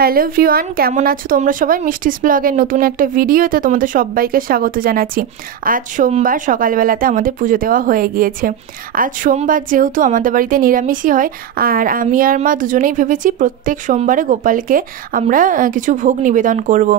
Hello everyone, কেমন আছো তোমরা সবাই? মিষ্টিস ব্লগের নতুন একটা ভিডিওতে তোমাদের সবাইকে স্বাগত জানাচ্ছি। আজ সোমবার সকালবেলাতে আমাদের পুজো দেওয়া হয়ে গিয়েছে। আজ সোমবার যেহেতু আমাদের বাড়িতে নিরামিষই হয়, আর আমি আর মা দুজনেই ভেবেছি প্রত্যেক সোমবারে গোপালকে আমরা কিছু ভোগ নিবেদন করব।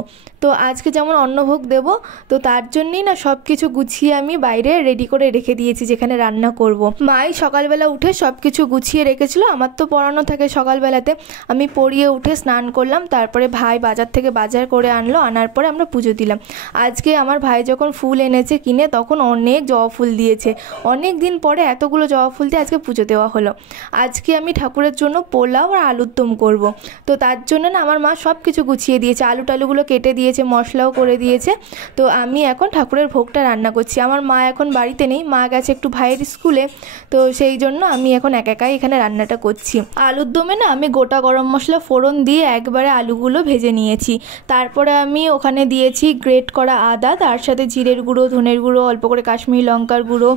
তো আজকে যেমন অন্নভোগ দেব, তো তার জন্যই না সব কিছু গুছিয়ে আমি বাইরে রেডি করে রেখে দিয়েছি যেখানে রান্না করব। মাই সকালবেলা উঠে সব কিছু গুছিয়ে রেখেছিল। আমার তো পড়ানো থাকে সকালবেলাতে, আমি পড়িয়ে উঠে স্নান করলাম, তারপরে ভাই বাজার থেকে বাজার করে আনলো, আনার পরে আমরা পুজো দিলাম। আজকে আমার ভাই যখন ফুল এনেছে কিনে, তখন অনেক জবা ফুল দিয়েছে। অনেক দিন পরে এতগুলো জবা ফুল দিয়ে আজকে পুজো দেওয়া হলো। আজকে আমি ঠাকুরের জন্য পোলাও আর আলুর দম করব। তো তার জন্য না আমার মা সব কিছু গুছিয়ে দিয়েছে, আলু টালুগুলো কেটে দিয়েছে, মশলাও করে দিয়েছে। তো আমি এখন ঠাকুরের ভোগটা রান্না করছি। আমার মা এখন বাড়িতে নেই, মা গেছে একটু ভাইয়ের স্কুলে, তো সেই জন্য আমি এখন একাই এখানে রান্নাটা করছি। আলুর দমে না আমি গোটা গরম মশলা ফোড়ন দিয়ে একবারে আলুগুলো ভেজে নিয়েছি। তারপরে আমি ওখানে দিয়েছি গ্রেট করা আদা, তার সাথে জিরের গুঁড়ো, ধনের গুঁড়ো, অল্প করে কাশ্মীরি লঙ্কার গুঁড়ো,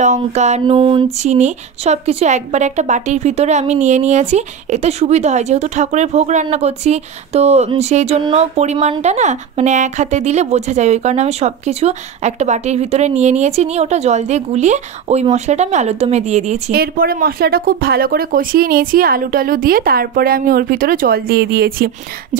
লঙ্কা, নুন, চিনি সব কিছু একবারে একটা বাটির ভিতরে আমি নিয়ে নিয়েছি। এতে সুবিধা হয়, যেহেতু ঠাকুরের ভোগ রান্না করছি, তো সেই জন্য পরিমাণটা না মানে এক হাতে দিলে বোঝা যায়, ওই কারণে আমি সব কিছু একটা বাটির ভিতরে নিয়ে নিয়েছি। নিয়ে ওটা জল দিয়ে গুলিয়ে ওই মশলাটা আমি আলুর দমে দিয়ে দিয়েছি। এরপরে মশলাটা খুব ভালো করে কষিয়ে নিয়েছি আলু টালু দিয়ে, তারপরে আমি ওর ভিতরে জল দিয়ে দিয়েছি।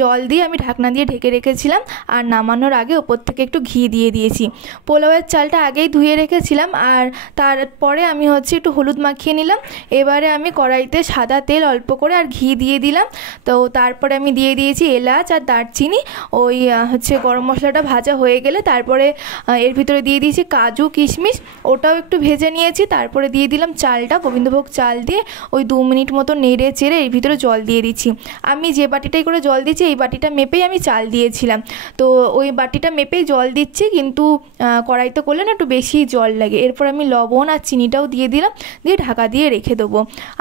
জল দিয়ে আমি ঢাকনা দিয়ে ঢেকে রেখেছিলাম, আর নামানোর আগে ওপর থেকে একটু ঘি দিয়ে দিয়েছি। পোলাওয়ের চালটা আগেই ধুয়ে রেখেছিলাম, আর তারপরে আমি একটু হলুদ মাখিয়ে নিলাম। এবারে আমি কড়াইতে সাদা তেল অল্প করে আর ঘি দিয়ে দিলাম। তো তারপরে আমি দিয়ে দিয়েছি এলাচ আর দারচিনি। ওই গরম মশলাটা ভাজা হয়ে গেলে তারপরে এর ভিতরে দিয়ে দিয়েছি কাজু কিশমিশ, ওটাও একটু ভেজে নিয়েছি। তারপরে দিয়ে দিলাম চালটা, গোবিন্দভোগ চাল দিয়ে ওই 2 মিনিট মতো নেড়ে চেড়ে এর ভিতরে জল দিয়ে দিচ্ছি। আমি যে বাটিটাই করে জল দিচ্ছি, এই বাটিটা মেপেই আমি চাল দিয়েছিলাম, তো ওই বাটিটা মেপেই জল দিচ্ছি, কিন্তু কড়াইতে করলে না একটু বেশি জল লাগে। এরপর আমি লবণ আর চিনিটাও দিয়ে দিলাম, দিয়ে ঢাকা দিয়ে রেখে দেবো।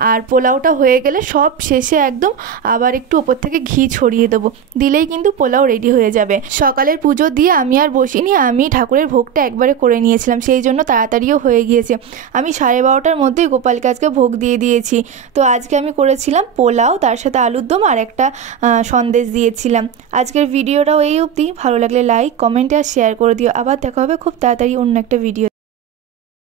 আর পোলাওটা হয়ে গেলে সব শেষে একদম আবার একটু ওপর থেকে ঘি ছড়িয়ে দেবো, দিলেই কিন্তু পোলাও রেডি হয়ে যাবে। সকালের পুজো দিয়ে আমি আর বসিনি, আমি ঠাকুরের ভোগটা একবারে করে নিয়েছিলাম, সেই জন্য তাড়াতাড়িও হয়ে গিয়েছে। আমি 12:30টার মধ্যেই গোপালকে আজকে ভোগ দিয়ে দিয়েছি। তো আজকে আমি করেছিলাম পোলাও, তার সাথে আলুর দম আর একটা সন্দেশ দিয়েছিলাম। আজকের ভিডিওটাও এই অবধি। ভালো লাগলে লাইক, কমেন্ট আর শেয়ার করে দিও। আবার দেখা হবে খুব তাড়াতাড়ি অন্য একটা ভিডিও।